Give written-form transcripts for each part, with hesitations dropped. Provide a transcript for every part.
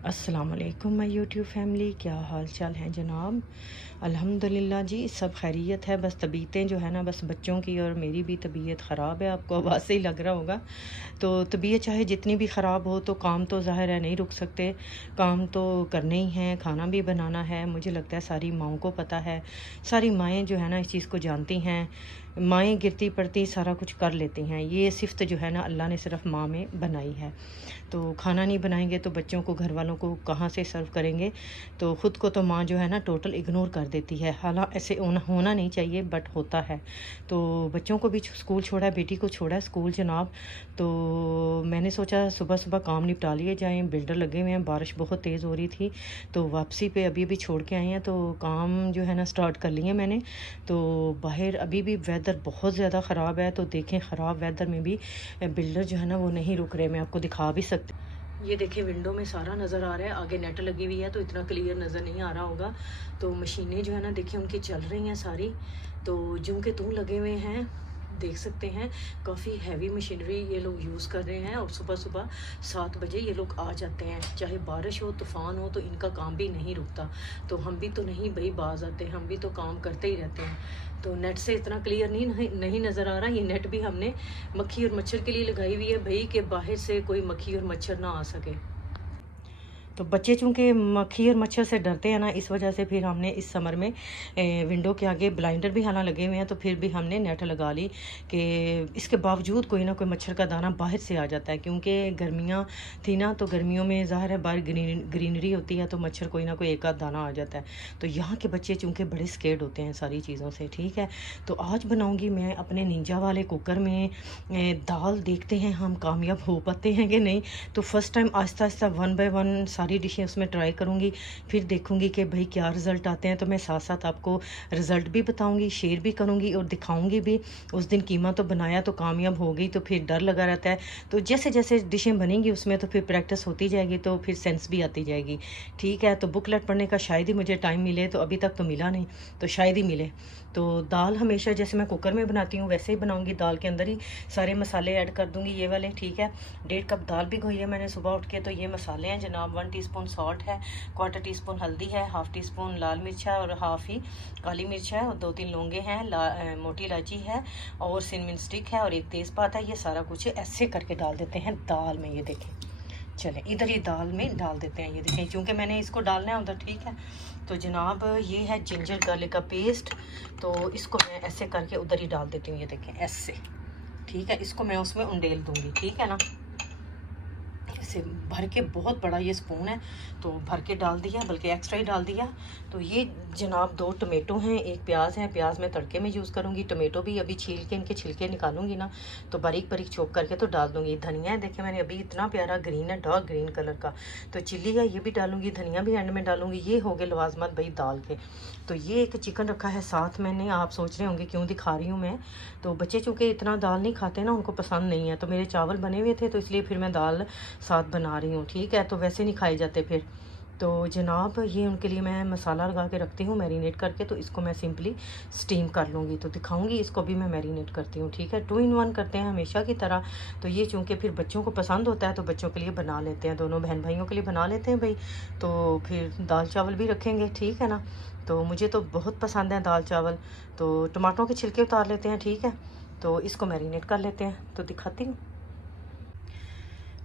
अस्सलाम वालेकुम my YouTube family, क्या हाल चाल है जनाब। अल्हम्दुलिल्लाह जी, सब खैरियत है। बस तबीयतें जो है ना, बस बच्चों की और मेरी भी तबीयत ख़राब है। आपको आवाज़ से ही लग रहा होगा। तो तबीयत चाहे जितनी भी ख़राब हो तो काम तो ज़ाहिर है नहीं रुक सकते, काम तो करने ही हैं, खाना भी बनाना है। मुझे लगता है सारी माओं को पता है, सारी माएँ जो है ना इस चीज़ को जानती हैं। माएँ गिरती पड़ती सारा कुछ कर लेती हैं। ये सिफ़्त जो है ना अल्लाह ने सिर्फ़ माँ में बनाई है। तो खाना नहीं बनाएंगे तो बच्चों को, घर वालों को कहाँ से सर्व करेंगे। तो ख़ुद को तो माँ जो है ना टोटल इग्नोर कर देती है। हालांकि ऐसे होना नहीं चाहिए बट होता है। तो बच्चों को भी स्कूल छोड़ा है, बेटी को छोड़ा है स्कूल जनाब। तो मैंने सोचा सुबह सुबह काम निपटा लिए जाएँ। बिल्डर लगे हुए हैं, बारिश बहुत तेज़ हो रही थी तो वापसी पे अभी अभी छोड़ के आए हैं। तो काम जो है ना स्टार्ट कर लिए मैंने। तो बाहर अभी भी वेदर बहुत ज़्यादा ख़राब है। तो देखें, ख़राब वेदर में भी बिल्डर जो है ना वो नहीं रुक रहे। मैं आपको दिखा भी सकती, ये देखिए विंडो में सारा नज़र आ रहा है। आगे नेट लगी हुई है तो इतना क्लियर नज़र नहीं आ रहा होगा। तो मशीनें जो है ना देखिए उनकी चल रही हैं सारी। तो जूं के तूं लगे हुए हैं, देख सकते हैं। काफ़ी हैवी मशीनरी ये लोग यूज़ कर रहे हैं। और सुबह सुबह 7 बजे ये लोग आ जाते हैं, चाहे बारिश हो तूफ़ान हो तो इनका काम भी नहीं रुकता। तो हम भी तो नहीं भाई बाज आते, हम भी तो काम करते ही रहते हैं। तो नेट से इतना क्लियर नहीं नज़र आ रहा। ये नेट भी हमने मक्खी और मच्छर के लिए लगाई हुई है भाई, कि बाहर से कोई मक्खी और मच्छर ना आ सके। तो बच्चे चूँकि मक्खी और मच्छर से डरते हैं ना, इस वजह से फिर हमने इस समर में विंडो के आगे ब्लाइंडर भी हालांकि लगे हुए हैं तो फिर भी हमने नेट लगा ली कि इसके बावजूद कोई ना कोई मच्छर का दाना बाहर से आ जाता है। क्योंकि गर्मियाँ थी ना, तो गर्मियों में ज़ाहिर है बाहर ग्रीनरी होती है तो मच्छर कोई ना कोई एक आध दाना आ जाता है। तो यहाँ के बच्चे चूँकि बड़े स्केर्ड होते हैं सारी चीज़ों से, ठीक है। तो आज बनाऊँगी मैं अपने निंजा वाले कुकर में दाल। देखते हैं हम कामयाब हो पाते हैं कि नहीं। तो first time Aahista Aahista 1 bye 1 सारी डिशें उसमें ट्राई करूँगी, फिर देखूँगी कि भाई क्या रिज़ल्ट आते हैं। तो मैं साथ साथ आपको रिज़ल्ट भी बताऊँगी, शेयर भी करूँगी और दिखाऊँगी भी। उस दिन कीमा तो बनाया तो कामयाब हो गई, तो फिर डर लगा रहता है। तो जैसे जैसे डिशें बनेंगी उसमें तो फिर प्रैक्टिस होती जाएगी, तो फिर सेंस भी आती जाएगी, ठीक है। तो बुकलेट पढ़ने का शायद ही मुझे टाइम मिले, तो अभी तक तो मिला नहीं, तो शायद ही मिले। तो दाल हमेशा जैसे मैं कुकर में बनाती हूँ वैसे ही बनाऊँगी। दाल के अंदर ही सारे मसाले ऐड कर दूँगी ये वाले, ठीक है। 1.5 कप दाल भिगोई है मैंने सुबह उठ के। तो ये मसाले हैं जनाब, 1 टीस्पून सॉल्ट है, 1/4 टीस्पून हल्दी है, 1/2 टीस्पून लाल मिर्च है और हाफ ही काली मिर्च है, और 2-3 लौंगे हैं, मोटी इलायची है और सिनमन स्टिक है और एक तेज़पात है। ये सारा कुछ ऐसे करके डाल देते हैं दाल में। ये देखें, चलें इधर ही दाल में डाल देते हैं। ये देखें, क्योंकि मैंने इसको डालना है उधर, ठीक है। तो जनाब ये है जिंजर गार्लिक का पेस्ट। तो इसको मैं ऐसे करके उधर ही डाल देती हूँ। ये देखें ऐसे, ठीक है। इसको मैं उसमें उंडेल दूँगी, ठीक है ना। ऐसे भर के, बहुत बड़ा ये स्पून है तो भर के डाल दिया, बल्कि एक्स्ट्रा ही डाल दिया। तो ये जनाब 2 टमेटो हैं, 1 प्याज है। प्याज मैं तड़के में यूज़ करूँगी, टमेटो भी अभी छील के इनके छिलके निकालूंगी ना तो बारीक बारीक चॉप करके तो डाल दूँगी। धनिया है, देखिए मैंने अभी इतना प्यारा ग्रीन है, डार्क ग्रीन कलर का। तो चिल्ली है, ये भी डालूंगी, धनिया भी एंड में डालूंगी। ये हो गए लवाजमत भाई दाल के। तो ये एक चिकन रखा है साथ मैंने। आप सोच रहे होंगे क्यों दिखा रही हूँ मैं। तो बच्चे चूँकि इतना दाल नहीं खाते ना, उनको पसंद नहीं है, तो मेरे चावल बने हुए थे तो इसलिए फिर मैं दाल साथ बना रही हूँ, ठीक है। तो वैसे नहीं खाए जाते फिर। तो जनाब ये उनके लिए मैं मसाला लगा के रखती हूँ मैरिनेट करके। तो इसको मैं सिंपली स्टीम कर लूँगी, तो दिखाऊंगी इसको भी मैं मैरिनेट करती हूँ, ठीक है। 2 in 1 करते हैं हमेशा की तरह। तो ये चूँकि फिर बच्चों को पसंद होता है तो बच्चों के लिए बना लेते हैं, दोनों बहन भाइयों के लिए बना लेते हैं भाई। तो फिर दाल चावल भी रखेंगे, ठीक है ना। तो मुझे तो बहुत पसंद है दाल चावल। तो टमाटरों के छिलके उतार लेते हैं, ठीक है। तो इसको मैरिनेट कर लेते हैं, तो दिखाती हूँ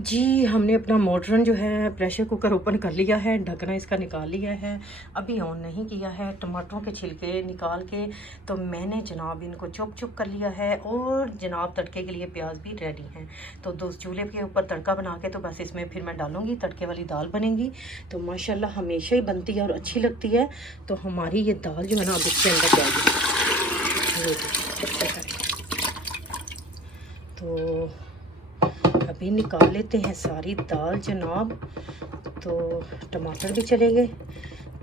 जी। हमने अपना मॉडर्न जो है प्रेशर कुकर ओपन कर लिया है, ढकना इसका निकाल लिया है, अभी ऑन नहीं किया है। टमाटरों के छिलके निकाल के तो मैंने जनाब इनको चॉप कर लिया है। और जनाब तड़के के लिए प्याज भी रेडी हैं। तो दो चूल्हे के ऊपर तड़का बना के तो बस इसमें फिर मैं डालूंगी, तड़के वाली दाल बनेगी। तो माशाल्लाह हमेशा ही बनती है और अच्छी लगती है। तो हमारी ये दाल जो है ना अब इसके अंदर जाएगी। तो अभी निकाल लेते हैं सारी दाल जनाब। तो टमाटर भी चले गए।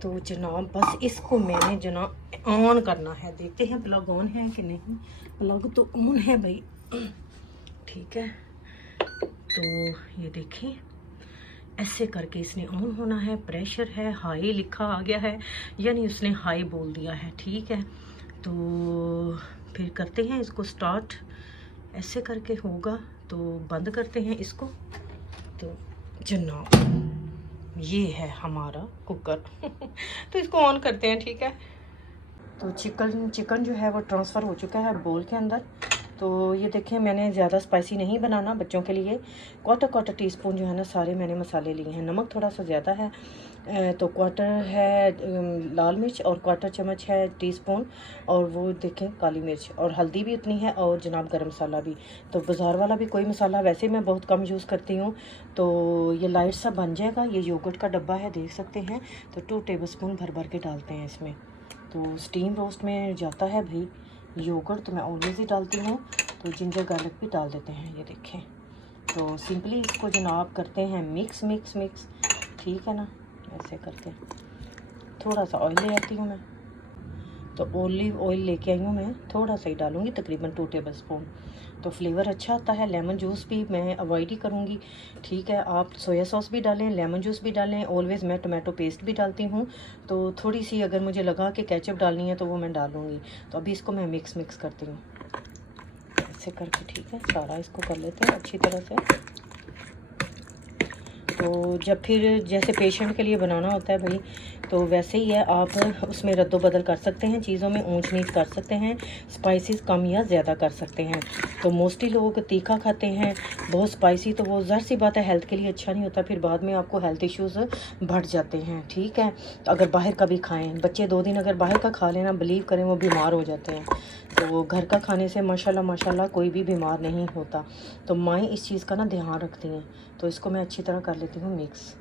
तो जनाब बस इसको मैंने जनाब ऑन करना है। देखते हैं प्लग ऑन है कि नहीं। प्लग तो ऑन है भाई, ठीक है। तो ये देखें ऐसे करके इसने ऑन होना है। प्रेशर है, हाई लिखा आ गया है, यानी उसने हाई बोल दिया है, ठीक है। तो फिर करते हैं इसको स्टार्ट, ऐसे करके होगा। तो बंद करते हैं इसको। तो जनाब ये है हमारा कुकर तो इसको ऑन करते हैं, ठीक है। तो चिकन जो है वो ट्रांसफ़र हो चुका है बोल के अंदर। तो ये देखें, मैंने ज़्यादा स्पाइसी नहीं बनाना बच्चों के लिए। क्वार्टर टीस्पून जो है ना सारे मैंने मसाले लिए हैं। नमक थोड़ा सा ज़्यादा है, तो क्वार्टर है लाल मिर्च और क्वार्टर चम्मच है टीस्पून, और वो देखें काली मिर्च, और हल्दी भी उतनी है, और जनाब गरम मसाला भी। तो बाज़ार वाला भी कोई मसाला वैसे मैं बहुत कम यूज़ करती हूँ। तो ये लाइट सा बन जाएगा। ये योगर्ट का डब्बा है, देख सकते हैं। तो 2 टेबलस्पून भर के डालते हैं इसमें। तो स्टीम रोस्ट में जाता है भाई योगर्ट, तो मैं ऑलवेज ही डालती हूँ। तो जिंजर गार्लिक भी डाल देते हैं, ये देखें। तो सिंपली इसको जनाब करते हैं मिक्स, ठीक है ना, ऐसे करके। थोड़ा सा ऑयल ले आती हूँ मैं, तो ओलिव ऑयल लेके आई हूँ मैं, थोड़ा सा ही डालूँगी, तकरीबन 2 टेबलस्पून। तो फ्लेवर अच्छा आता है। लेमन जूस भी मैं अवॉइड ही करूँगी, ठीक है। आप सोया सॉस भी डालें, लेमन जूस भी डालें, ऑलवेज़ मैं टोमेटो पेस्ट भी डालती हूँ। तो थोड़ी सी अगर मुझे लगा कि केचप डालनी है तो वो मैं डालूँगी। तो अभी इसको मैं मिक्स करती हूँ ऐसे करके, ठीक है। सारा इसको कर लेते हैं अच्छी तरह से। तो जब फिर जैसे पेशेंट के लिए बनाना होता है भाई, तो वैसे ही है, आप उसमें रद्दोबदल कर सकते हैं, चीज़ों में ऊंच नीच कर सकते हैं, स्पाइसेस कम या ज़्यादा कर सकते हैं। तो मोस्टली लोग तीखा खाते हैं, बहुत स्पाइसी, तो वो ज़ाहिर सी बात है हेल्थ के लिए अच्छा नहीं होता। फिर बाद में आपको हेल्थ इश्यूज़ बढ़ जाते हैं, ठीक है। तो अगर बाहर का भी खाएँ, बच्चे 2 दिन अगर बाहर का खा लेना, बिलीव करें वो बीमार हो जाते हैं। तो घर का खाने से माशाल्लाह कोई भी बीमार नहीं होता। तो माएँ इस चीज़ का ना ध्यान रखती हैं। तो इसको मैं अच्छी तरह कर लेती हूँ मिक्स।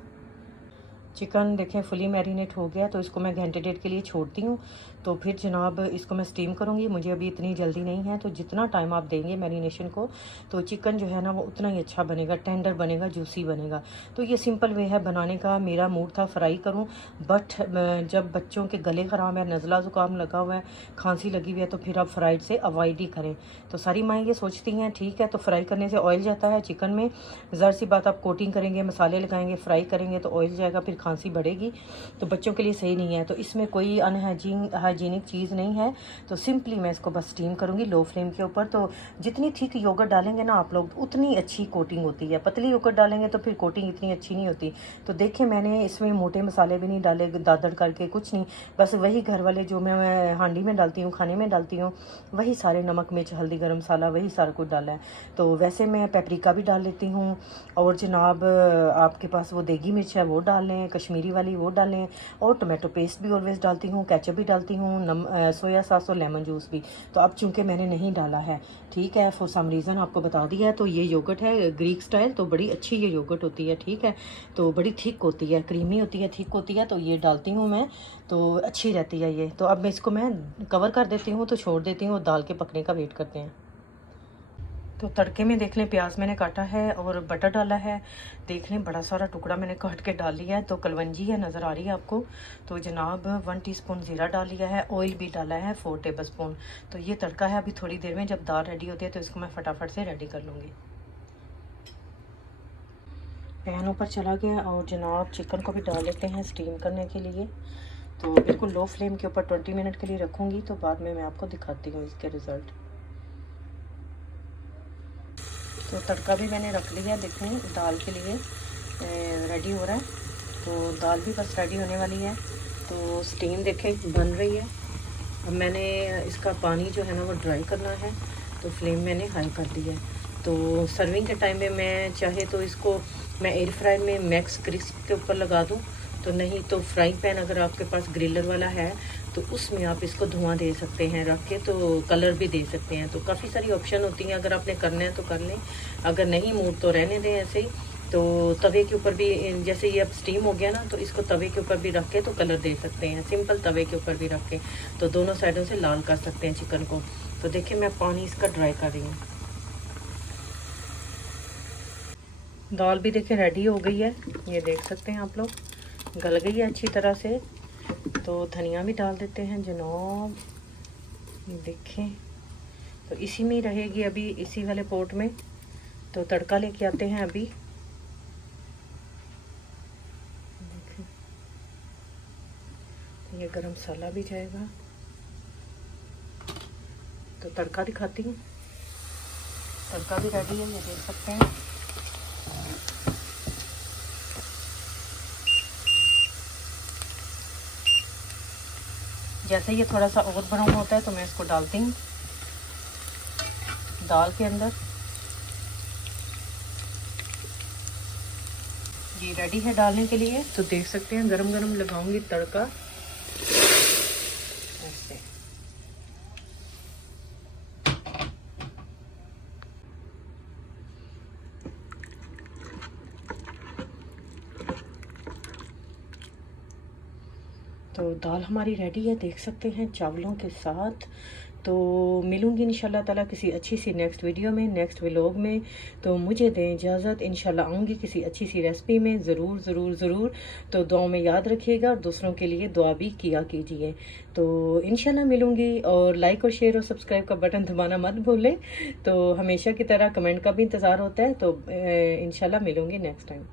चिकन देखें फुली मैरिनेट हो गया, तो इसको मैं घंटे डेढ़ के लिए छोड़ती हूँ। तो फिर जनाब इसको मैं स्टीम करूँगी। मुझे अभी इतनी जल्दी नहीं है, तो जितना टाइम आप देंगे मैरिनेशन को, तो चिकन जो है ना वो उतना ही अच्छा बनेगा, टेंडर बनेगा, जूसी बनेगा। तो ये सिंपल वे है बनाने का। मेरा मूड था फ्राई करूँ, बट जब बच्चों के गले ख़राब है, नज़ला ज़ुकाम लगा हुआ है, खांसी लगी हुई है, तो फिर आप फ्राइड से अवॉइड ही करें। तो सारी माएँ ये सोचती हैं, ठीक है, तो फ्राई करने से ऑयल जाता है चिकन में। ज़ाहिर सी बात, आप कोटिंग करेंगे, मसाले लगाएंगे, फ्राई करेंगे तो ऑयल जाएगा, फिर खांसी बढ़ेगी, तो बच्चों के लिए सही नहीं है। तो इसमें कोई हाइजीनिक चीज़ नहीं है। तो सिंपली मैं इसको बस स्टीम करूँगी लो फ्लेम के ऊपर। तो जितनी थिक योगर्ट डालेंगे ना आप लोग, उतनी अच्छी कोटिंग होती है। पतली योगर्ट डालेंगे तो फिर कोटिंग इतनी अच्छी नहीं होती। तो देखिए, मैंने इसमें मोटे मसाले भी नहीं डाले, दादड़ करके कुछ नहीं, बस वही घर वाले जो मैं हांडी में डालती हूँ, खाने में डालती हूँ, वही सारे नमक मिर्च हल्दी गरम मसाला वही सारा कुछ डाला है। तो वैसे मैं पेपरिका भी डाल लेती हूँ, और जनाब आपके पास वो देगी मिर्च है वो डाल लें, कश्मीरी वाली वो डालें, और टोमेटो पेस्ट भी ऑलवेज़ डालती हूँ, केचप भी डालती हूँ, सोया सॉस और लेमन जूस भी। तो अब चूँकि मैंने नहीं डाला है, ठीक है, फॉर सम रीज़न आपको बता दिया है। तो ये योगर्ट है ग्रीक स्टाइल, तो बड़ी अच्छी ये योगर्ट होती है, ठीक है। तो बड़ी थिक होती है, क्रीमी होती है, थिक होती है। तो ये डालती हूँ मैं, तो अच्छी रहती है ये। तो अब मैं इसको मैं कवर कर देती हूँ, तो छोड़ देती हूँ, दाल के पकने का वेट करते हैं। तो तड़के में देख लें, प्याज मैंने काटा है और बटर डाला है, देख लें बड़ा सारा टुकड़ा मैंने काट के डाल लिया है। तो कलवंजी है, नज़र आ रही है आपको। तो जनाब 1 टीस्पून ज़ीरा डाल लिया है, ऑयल भी डाला है 4 टेबलस्पून। तो ये तड़का है। अभी थोड़ी देर में जब दाल रेडी होती है तो इसको मैं फटाफट से रेडी कर लूँगी। पैन ऊपर चला गया, और जनाब चिकन को भी डाल लेते हैं स्टीम करने के लिए। तो बिल्कुल लो फ्लेम के ऊपर 20 मिनट के लिए रखूँगी, तो बाद में मैं आपको दिखाती हूँ इसके रिज़ल्ट। तो तड़का भी मैंने रख लिया, देखें दाल के लिए रेडी हो रहा है। तो दाल भी बस रेडी होने वाली है। तो स्टीम देखें बन रही है। अब मैंने इसका पानी जो है ना वो ड्राई करना है, तो फ्लेम मैंने हाई कर दी है। तो सर्विंग के टाइम में मैं चाहे तो इसको मैं एयर फ्राई में मैक्स क्रिस्प के ऊपर लगा दूँ, तो नहीं तो फ्राइंग पैन अगर आपके पास ग्रिलर वाला है तो उसमें आप इसको धुआं दे सकते हैं रख के, तो कलर भी दे सकते हैं। तो काफ़ी सारी ऑप्शन होती हैं, अगर आपने करना है तो कर लें, अगर नहीं मूड तो रहने दें ऐसे ही। तो तवे के ऊपर भी, जैसे ये अब स्टीम हो गया ना, तो इसको तवे के ऊपर भी रख के तो कलर दे सकते हैं, सिंपल तवे के ऊपर भी रख के, तो दोनों साइडों से लाल कर सकते हैं चिकन को। तो देखिए मैं पानी इसका ड्राई कर रही हूँ। दाल भी देखिए रेडी हो गई है, ये देख सकते हैं आप लोग, गल गई है अच्छी तरह से। तो धनिया भी डाल देते हैं जनाब, देखें। तो इसी में ही रहेगी अभी, इसी वाले पोट में। तो तड़का लेके आते हैं अभी, देखें। ये गरम मसाला भी जाएगा। तो तड़का दिखाती हूँ, तड़का भी रेडी है, ये देख सकते हैं। जैसे ये थोड़ा सा और ब्राउन होता है तो मैं इसको डालती हूँ दाल के अंदर। ये रेडी है डालने के लिए। तो देख सकते हैं गरम गरम लगाऊंगी तड़का ऐसे। तो दाल हमारी रेडी है, देख सकते हैं चावलों के साथ। तो मिलूंगी इंशाल्लाह ताला किसी अच्छी सी नेक्स्ट वीडियो में, नेक्स्ट व्लॉग में। तो मुझे दें इजाज़त, इंशाल्लाह आऊँगी किसी अच्छी सी रेसिपी में, ज़रूर ज़रूर ज़रूर। तो दुआ में याद रखिएगा और दूसरों के लिए दुआ भी किया कीजिए। तो इंशाल्लाह मिलूंगी, और लाइक और शेयर और सब्सक्राइब का बटन दबाना मत भूलें। तो हमेशा की तरह कमेंट का भी इंतज़ार होता है। तो इंशाल्लाह मिलूंगी नेक्स्ट टाइम।